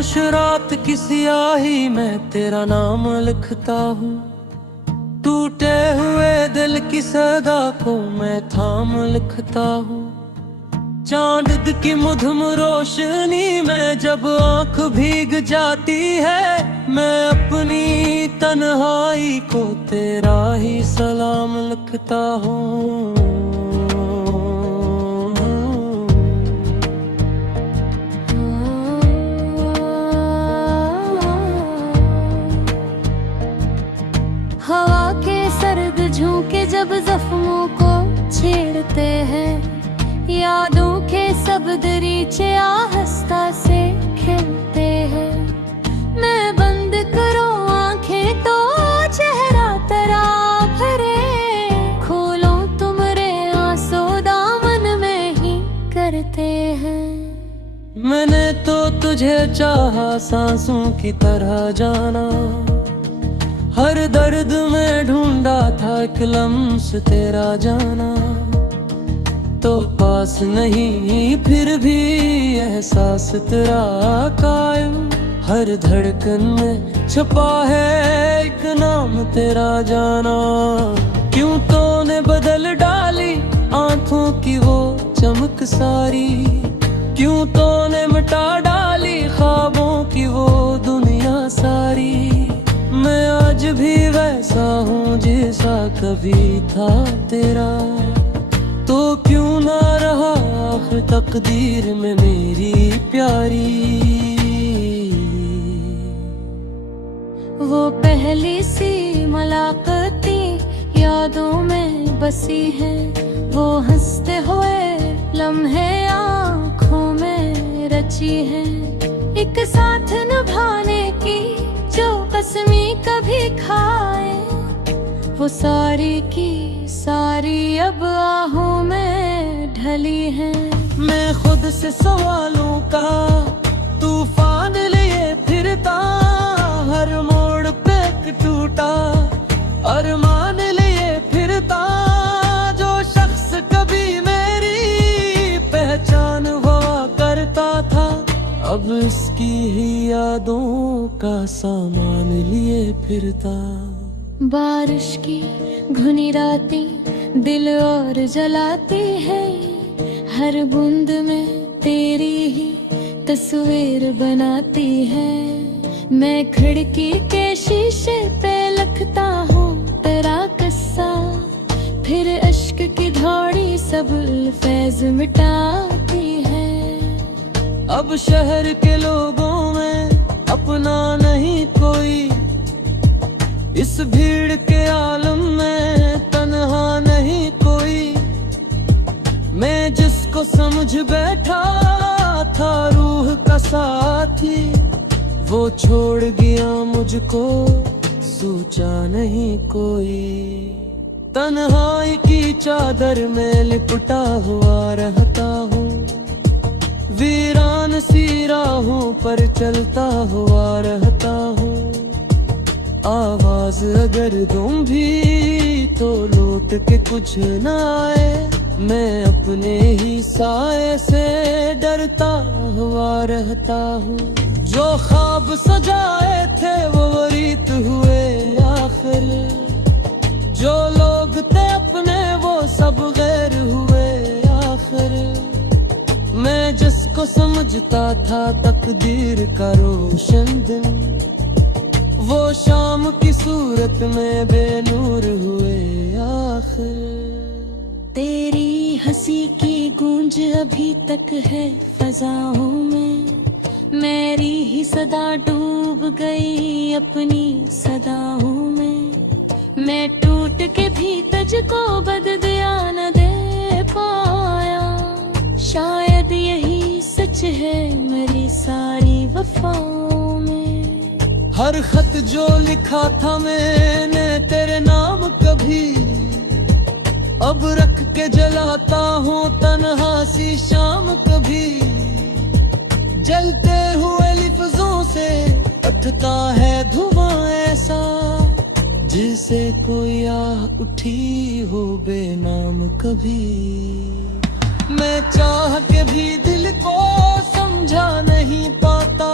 खामोश रात की स्याही में तेरा नाम लिखता हूँ। टूटे हुए दिल की सदा को मैं थाम लिखता हूँ। चांद की मधुम रोशनी में जब आंख भीग जाती है, मैं अपनी तन्हाई को तेरा ही सलाम लिखता हूँ। हवा के सर्द झोंके जब जख्मों को छेड़ते हैं, यादों के सब दरीचे आहिस्ता से खेलते हैं। मैं बंद करूं आंखें तो चेहरा तेरा भरे, खोलो तुम्हारे आंसू दामन में ही करते हैं। मैंने तो तुझे चाहा सांसों की तरह जाना, हर दर्द में ढूंढा था एक लम्स तेरा जाना। तो पास नहीं फिर भी एहसास तेरा कायम, हर धड़कन में छुपा है एक नाम तेरा जाना। क्यों तूने बदल डाली आंखों की वो चमक सारी, क्यों तूने मिटा डाली ख्वाबों की वो दुनिया सारी। मैं आज भी वैसा हूँ जैसा कभी था तेरा, तो क्यों ना रहा आखिर तकदीर में मेरी प्यारी। वो पहली सी मुलाकातें यादों में बसी है, वो हंसते हुए लम्हे आँखों में रची है। एक साथ निभाने की जो कसमें कभी खाए, वो सारी की सारी अब आहों में ढली है। मैं खुद से सवालों का तूफान लिए फिरता, हर मोड़ पे एक टूटा अरमान लिए फिरता। जो शख्स कभी मेरी पहचान हुआ करता था, अब इसकी ही यादों का सामान लिए फिरता। बारिश की घुनी रातें दिल और जलाती है, हर बूंद में तेरी ही तस्वीर बनाती है। मैं खिड़की के शीशे पे लिखता हूँ तेरा किस्सा, फिर अश्क की धौड़ी सब फैज मिटाती है। अब शहर के लोगों में अपना नहीं कोई, इस भीड़ के आलम में तन्हा नहीं कोई। मैं जिसको समझ बैठा था रूह का साथी, वो छोड़ गया मुझको सोचा नहीं कोई। तन्हाई की चादर में लिपटा हुआ रहता हूँ, वीरान सी राहों पर चलता हुआ रहता हूँ। आवाज अगर दूं भी तो लौट के कुछ ना आए, मैं अपने ही साए से डरता हुआ रहता हूँ। जो ख्वाब सजाए थे वो रीत हुए आखिर, जो लोग थे अपने वो सब गैर हुए आखिर। मैं जिसको समझता था तकदीर का रोशन दिन, वो शाम की सूरत में बेनूर हुए आखिर। तेरी हंसी की गूंज अभी तक है फजाओं में, मेरी ही सदा डूब गई अपनी सदाओं में। मैं टूट के भी तुझको बददिया न दे पाया, शायद यही सच है मेरी सारी वफाओं में। हर खत जो लिखा था मैंने तेरे नाम कभी, अब रख के जलाता हूँ तन्हा सी शाम कभी। जलते हुए लफ्जों से उठता है धुआं ऐसा, जिसे कोई आह उठी हो बेनाम कभी। मैं चाह के भी दिल को समझा नहीं पाता,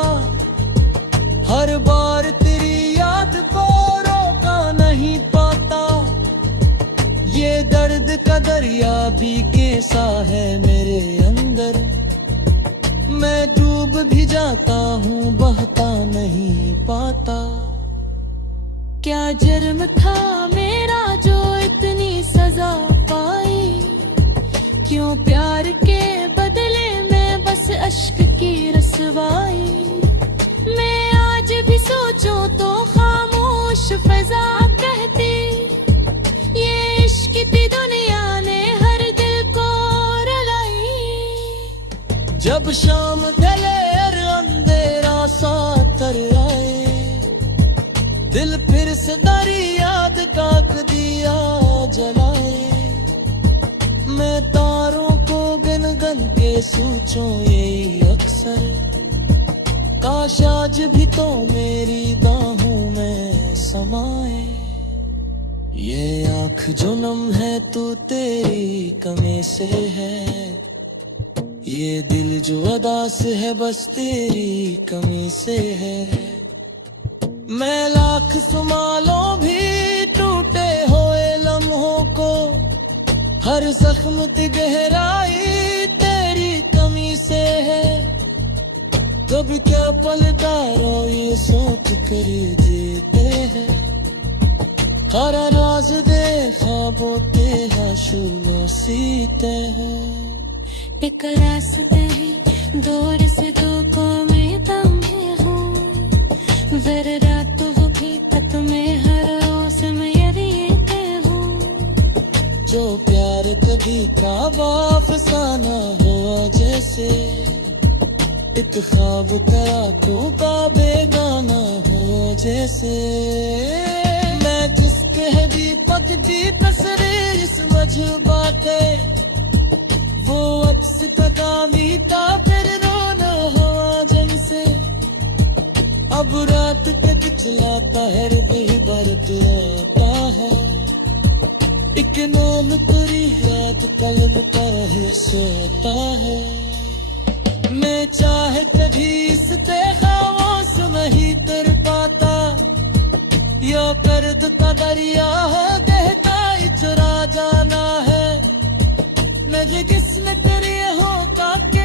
गुलाबी के सा है मेरे अंदर, मैं डूब भी जाता हूँ बहता नहीं पाता। क्या जुर्म था मेरा जो इतनी सजा पाई, क्यों प्यार के बदले में बस अश्क की रसवाई। मैं आज भी सोचूं तो खामोश फिजा कहती, ये इश्क की दुनिया ने हर दिल को रुलाई। जब शाम ढले और अंधेरा सा तर आए, दिल फिर से तेरी याद का दिया जलाए। मैं तारों को गिन गिन के सोचूं यही अक्सर, काश आज भी तो मेरी बाहों में समाए। ये आँख जो नम है तो तेरी कमी से है, ये दिल जो उदास है बस तेरी कमी से है। मैं लाख संभालों भी टूटे हुए लम्हों को, हर जख्म की गहराई तेरी कमी से है। कभी क्या पलटारो ये सोच कर जीते हैं, हर राज दे ख्वाबों के हाशुओं सीते हो। एक रास्ते हैं दूर से दो को मैं तंगे हूँ, फिर रात हो भी तक मैं हर ओस में यरीते हूँ। जो प्यार कभी का वाफसाना हुआ जैसे, एक ख्वाब तेरा को का बेगाना हो जैसे। मैं जिसके है दीपक की तस्वीर इस मजबा के, वो अक्स का मीठा फिर रोना हुआ जैसे। अब रात के दिखलाता है भी बरत आता है, एक नाम तेरी याद कलम पर है सोता है। मैं चाहे कभी इस खामोश नहीं तर पाता, या कर्द का दरिया है कहता चुरा जाना है। मुझे किसने तेरे होता के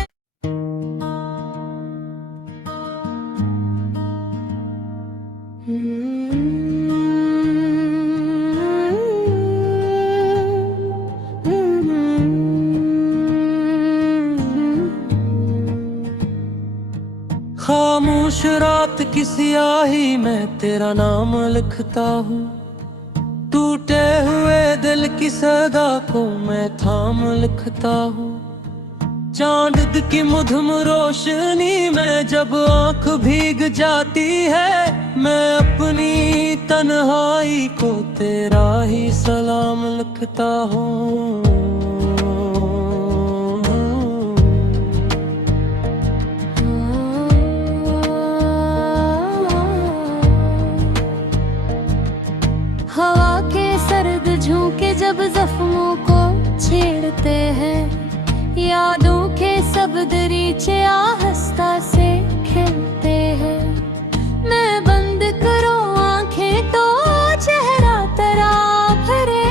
खामोश रात की स्याही में तेरा नाम लिखता हूँ, टूटे हुए दिल की सदा को मैं थाम लिखता हूँ। चांद की मधुम रोशनी में जब आँख भीग जाती है, मैं अपनी तन्हाई को तेरा ही सलाम लिखता हूँ। हवा के सर्द झोंके जब जख्मों को छेड़ते हैं, यादों के सब दरीचे आहिस्ता से खिलते हैं। मैं बंद करो आंखें तो चेहरा तेरा भरे,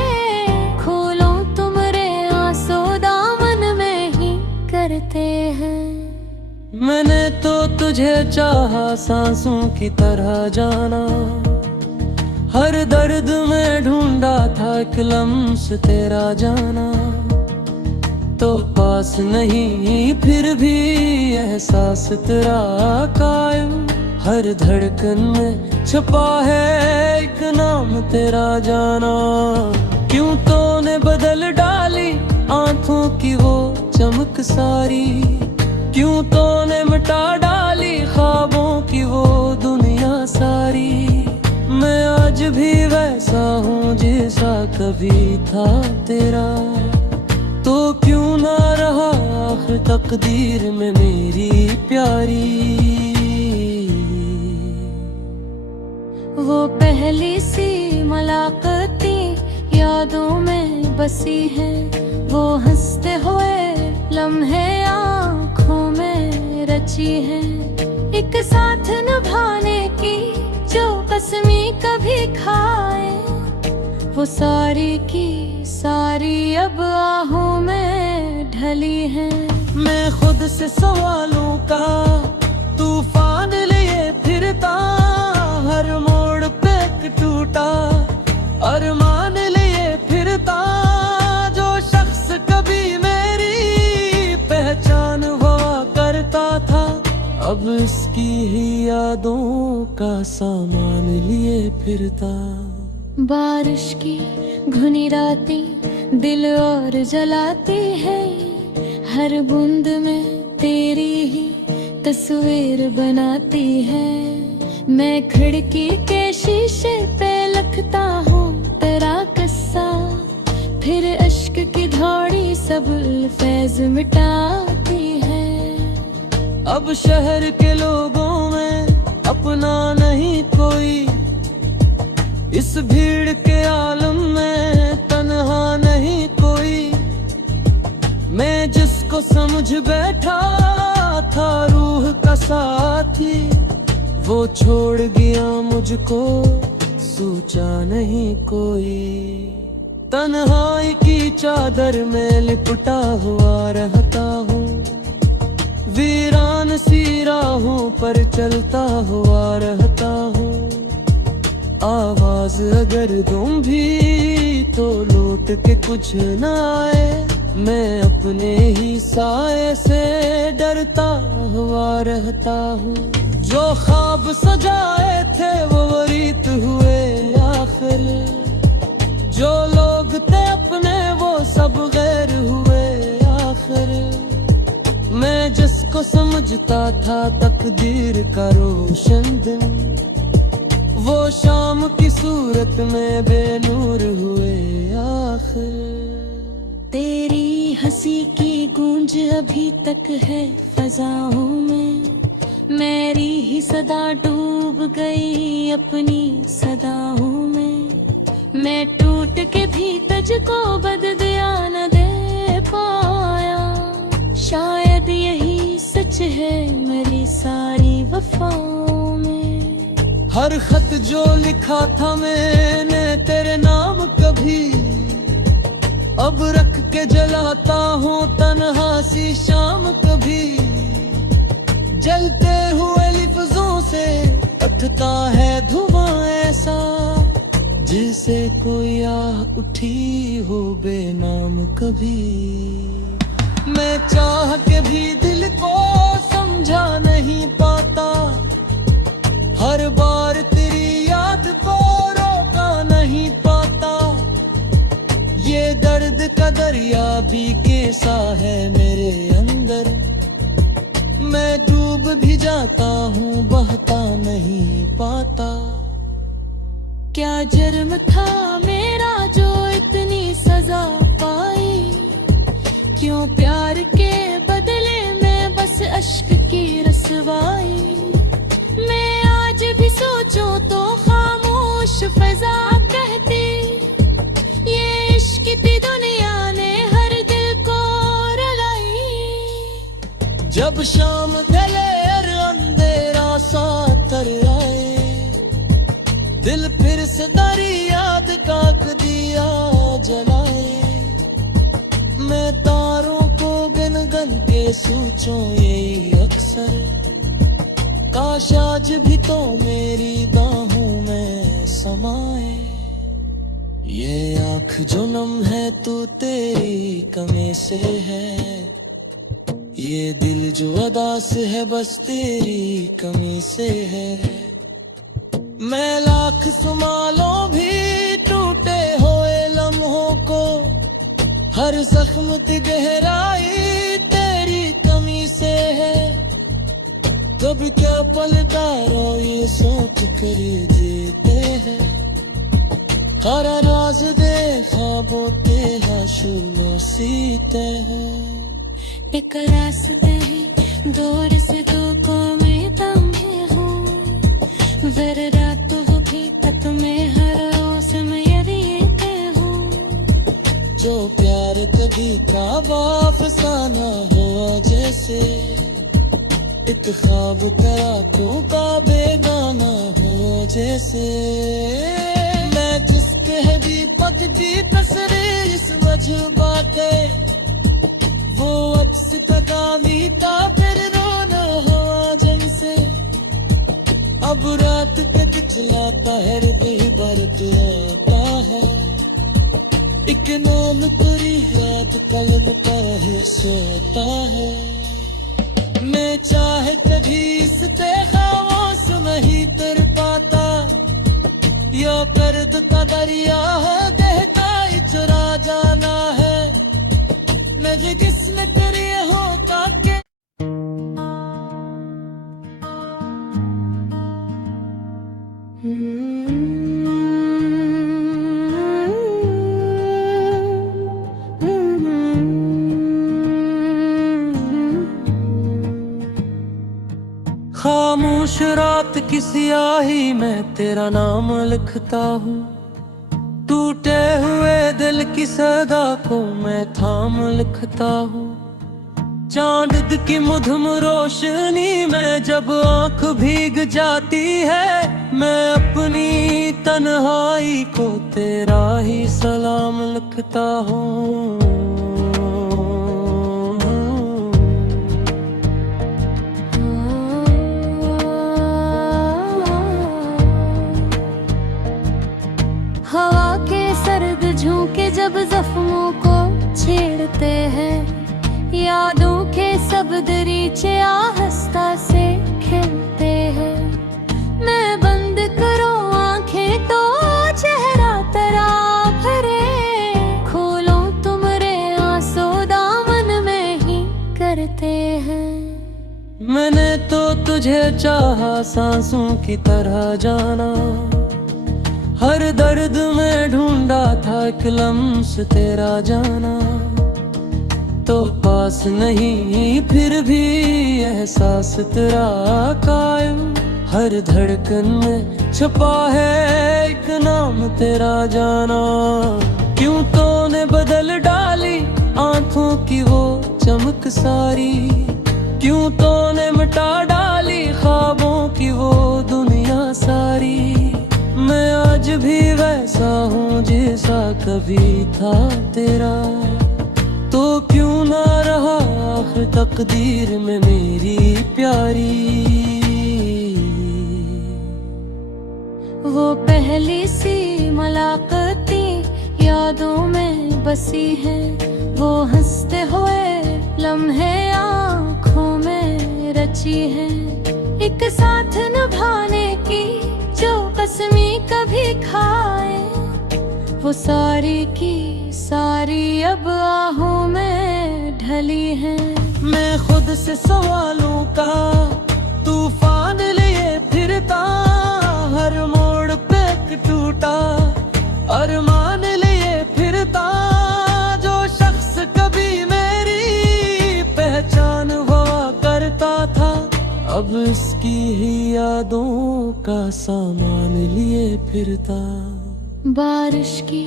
खोलो तुम्हारे आंसू दामन में ही करते हैं। मैंने तो तुझे चाहा सांसों की तरह जाना, हर दर्द में ढूंढा था एक लम्स तेरा जाना। तो पास नहीं फिर भी एहसास तेरा कायम, हर धड़कन में छुपा है एक नाम तेरा जाना। क्यों तूने बदल डाली आंखों की वो चमक सारी, क्यों तूने मिटा डाली ख्वाबों की वो दुनिया सारी। मैं आज भी वैसा हूँ जैसा कभी था तेरा, तो क्यों ना रहा आखिर तकदीर में मेरी प्यारी। वो पहली सी मुलाकाती यादों में बसी है, वो हंसते हुए लम्हे आँखों में रची है। एक साथ निभाने की जो कसमें कभी खाए, वो सारी की सारी अब आहों में ढली है। मैं खुद से सवालों का तूफान लिए फिरता, हर मोड़ पे एक टूटा अरमान लिए फिरता। जो शख्स कभी मेरी पहचान हुआ करता था, अब इसकी ही यादों का सामान लिए फिरता। बारिश की घुनी रातें दिल और जलाती है, हर बूंद में तेरी ही तस्वीर बनाती है। मैं खिड़की के शीशे पे लिखता हूँ तेरा किस्सा, फिर अश्क की धौड़ी सब फैज मिटाती है। अब शहर के लोगों में अपना नहीं कोई, इस भीड़ के आलम में तन्हा नहीं कोई। मैं जिसको समझ बैठा था रूह का साथी, वो छोड़ गया मुझको सोचा नहीं कोई। तन्हाई की चादर में लिपटा हुआ रहता हूँ, वीरान सी राहों पर चलता हुआ रहता हूँ। आवाज अगर दूं भी तो लौट के कुछ न आए, मैं अपने ही साए से डरता हुआ रहता हूँ। जो ख्वाब सजाए थे वो रीत हुए आखिर, जो लोग थे अपने वो सब गैर हुए आखिर। मैं जिसको समझता था तकदीर का रोशन दिन, वो शाम की सूरत में बेनूर हुए आखिर। तेरी हंसी की गूंज अभी तक है फजाओं में, मेरी ही सदा डूब गई अपनी सदाओं में। मैं टूट के भी तुझको बददिया न दे पाया, शायद यही सच है मेरी सारी वफाओं में। हर खत जो लिखा था मैंने तेरे नाम कभी, अब रख के जलाता हूँ तन्हा सी शाम कभी। जलते हुए लफ्जों से उठता है धुआं ऐसा, जैसे कोई आह उठी हो बेनाम कभी। मैं चाह के भी दिल को समझा नहीं पाता, हर बार तेरी याद को रोका नहीं पाता। ये दर्द का दरिया भी कैसा है मेरे अंदर, मैं डूब भी जाता हूँ बहता नहीं पाता। क्या जुर्म था मेरा जो इतनी सजा पाई, क्यों प्यार के बदले में बस अश्क की रसवाई। मैं आज भी सोचूं तो खामोश फजा कहती, ये इश्क की दुनिया ने हर दिल को रुलाई। जब शाम ढले और अंधेरा सा तर आए, दिल फिर से तेरी याद का दिया जलाए। मैं तारों को गिन गिन के सोचूं यही अक्सर, काश आज भी तो मेरी बाहों में समाए। ये आँख जो नम है तो तेरी कमी से है, ये दिल जो उदास है बस तेरी कमी से है। मैं लाख संभालो भी टूटे हुए लम्हों को, हर जख्म की गहराई तेरी कमी से है। कब क्या पलटारो ये सोच कर जीते हैं, हर राज दे ख्वाबों के हाशुओं सीते हैं। एक रास्ते है दूर से दो को मैं तम्हे हूँ, वर रात हो भी तक मैं हर ओस में यदीते हूँ। जो प्यार कभी का वापसाना हुआ जैसे, एक ख्वाब का आंखों का बेगाना हो जैसे। मैं जिसके भी पद एक जी तस्वीर समझ बाटे, वो अक्स कदामी था फिर रोना हवा जन से। अब रात के दिखलाता है हृदय बरत आता है, एक नाम तेरी याद कलम पर है सोता है। मैं चाहे कभी इस खामोश नहीं तर पाता, या दर्द का दरिया कहता ही चुरा जाना है। मुझे किसने तेरे होता के खामोश रात की स्याही में तेरा नाम लिखता हूँ, टूटे हुए दिल की सदा को मैं थाम लिखता हूँ। चांद की मधुम रोशनी में जब आंख भीग जाती है, मैं अपनी तन्हाई को तेरा ही सलाम लिखता हूँ। हवा के सर्द झोंके जब जख्मों को छेड़ते हैं, यादों के सब दरीचे आहिस्ता से खिलते हैं। मैं बंद करो आंखें तो चेहरा तेरा भरे, खोलो तुम्हारे आंसू दामन में ही करते हैं। मैंने तो तुझे चाहा सांसों की तरह जाना, हर दर्द में ढूंढा था एक लम्स तेरा जाना। तो पास नहीं फिर भी एहसास तेरा कायम, हर धड़कन में छुपा है एक नाम तेरा जाना। क्यों तूने बदल डाली आंखों की वो चमक सारी, क्यों तूने मिटा डाली ख्वाबों की वो दुनिया सारी। मैं आज भी वैसा हूँ जैसा कभी था तेरा, तो क्यों ना रहा आखिर तकदीर में मेरी प्यारी। वो पहली सी मुलाकाती यादों में बसी है, वो हंसते हुए लम्हे आँखों में रची है। एक साथ निभाने की जो कसमी कभी खाए, वो सारी की सारी अब आहों में ढली है। मैं खुद से सवालों का तूफान लिए फिरता, हर मोड़ पे एक टूटा अरमान लिए फिरता। जो शख्स कभी मेरी पहचान हुआ करता था, अब इसकी ही यादों का सामान लिए फिरता। बारिश की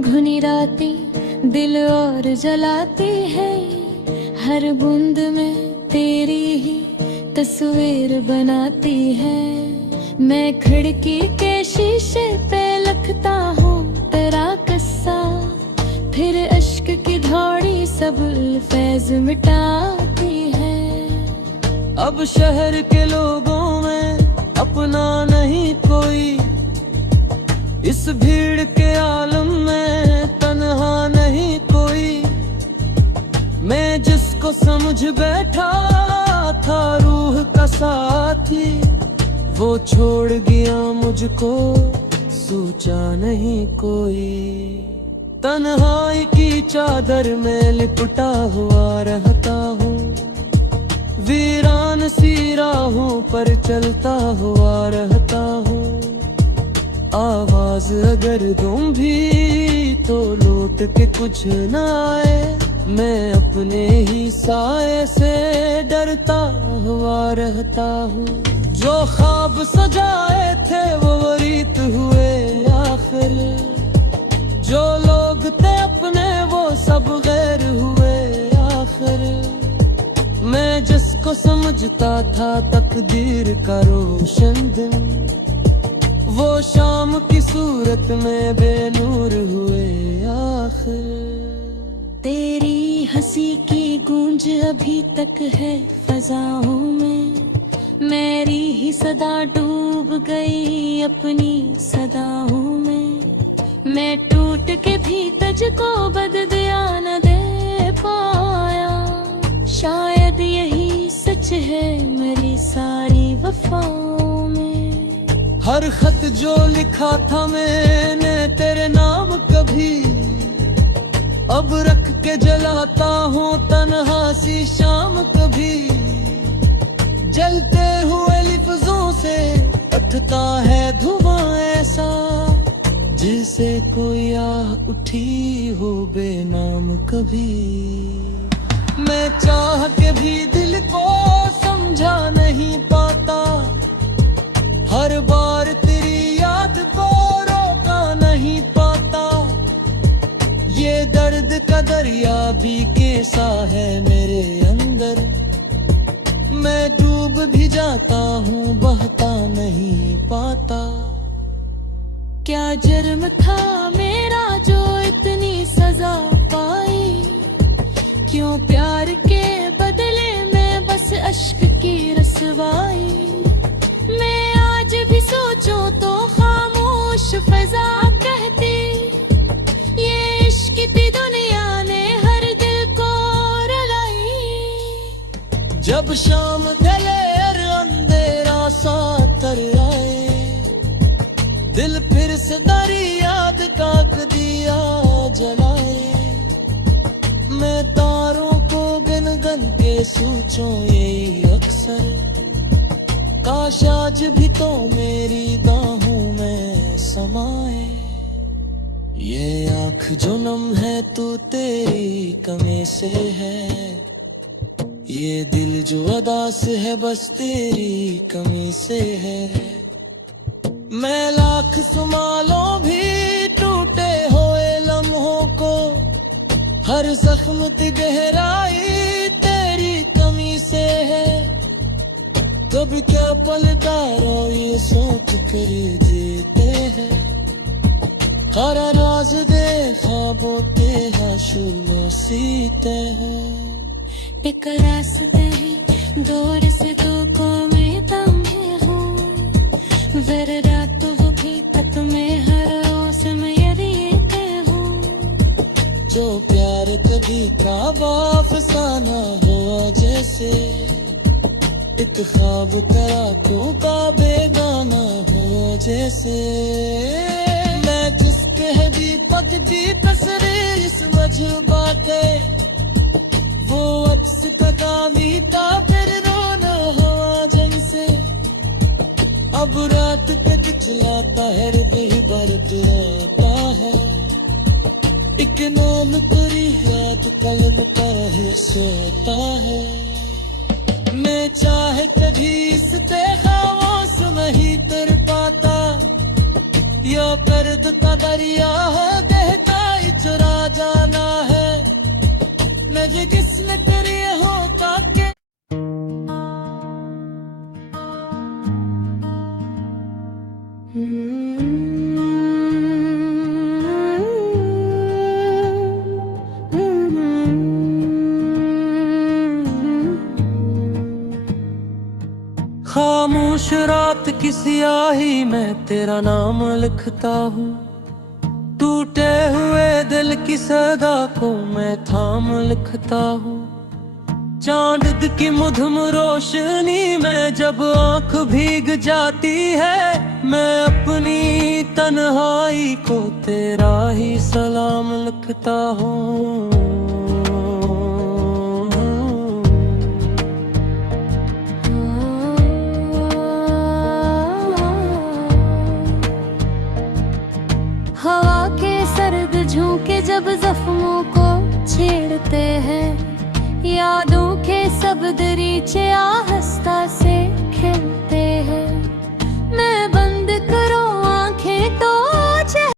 घुनी रातें दिल और जलाती है, हर बूंद में तेरी ही तस्वीर बनाती है। मैं खिड़की के शीशे पे लिखता हूँ तेरा किस्सा, फिर अश्क की धौड़ी सब फैज मिटाती है। अब शहर के लोगों में अपना नहीं कोई, इस भीड़ के आलम में तन्हा नहीं कोई। मैं जिसको समझ बैठा था रूह का साथी, वो छोड़ गया मुझको सोचा नहीं कोई। तन्हाई की चादर में लिपटा हुआ रहता हूँ, वीरान सी राहों पर चलता हुआ रहता हूँ। आवाज अगर दूं भी तो लौट के कुछ न आए, मैं अपने ही साए से डरता हुआ रहता हूँ। जो ख्वाब सजाए थे वो रीत हुए आखिर, जो लोग थे अपने वो सब गैर हुए आखिर। मैं जिसको समझता था तकदीर का रोशन दिन, वो शाम की सूरत में बेनूर हुए आखिर। तेरी हंसी की गूंज अभी तक है फजाओं में, मेरी ही सदा डूब गई अपनी सदाओं में। मैं टूट के भी तुझको बददिया न दे पाया, शायद यही सच है मेरी सारी वफाओं में। हर खत जो लिखा था मैंने तेरे नाम कभी, अब रख के जलाता हूँ तन्हा सी शाम कभी। जलते हुए लफ्जों से उठता है धुआं ऐसा, जैसे कोई आह उठी हो बेनाम कभी। मैं चाह के भी दिल को समझा नहीं पाता, हर बार तेरी याद को रोका नहीं पाता। ये दर्द का दरिया भी कैसा है मेरे अंदर, मैं डूब भी जाता हूँ बहता नहीं पाता। क्या जुर्म था मेरा जो इतनी सजा पाई, क्यों प्यार के बदले में बस अश्क की रसवाई। मैं आज भी सोचूं तो खामोश फजा कहती, ये इश्क की दुनिया ने हर दिल को रुलाई। जब शाम ढले और अंधेरा सा तर आए, दिल फिर से तेरी याद का दिया जलाए। मैं तारों को गिन गिन के सोचूं यही अक्सर, काश आज भी तो मेरी बाहों में समाए। ये आँख जो नम है तू तेरी कमी से है, ये दिल जो अदास है बस तेरी कमी से है। मैं लाख संभालों भी टूटे हुए लम्हों को, हर जख्म की गहराई तेरी कमी से है। कभी क्या पलटारो ये सोच कर जीते हैं, हर राज दे ख्वाबों के हाशुओं सीते हैं। एक रास्ते हैं दूर से तो में दम हूँ, वर रात वो भी तक में हर ओस में यरीते हूँ। जो प्यार कभी का वाफसाना हुआ जैसे, एक ख्वाब तेरा को का बेगाना हो जैसे। मैं जिसके है दीपक दी तस्वीर इस मजबा के, वो अक्स का कामीता फिर रोना हुआ जन से। अब रात पे दिखलाता है हृदय बरत आता है, एक नाम तेरी याद कलम पर है सोता है। मैं चाहे कभी इस खामोश नहीं तर पाता, या दर्द का दरिया कहता ही चुरा जाना है। मुझे किसने तेरे होता के खामोश रात की स्याही में तेरा नाम लिखता हूँ, टूटे हुए दिल की सदा को मैं थाम लिखता हूँ। चांद की मधुम रोशनी में जब आँख भीग जाती है, मैं अपनी तन्हाई को तेरा ही सलाम लिखता हूँ। हवा के सर्द झोंके जब जख्मों को छेड़ते हैं, यादों के सब दरीचे आहस्ता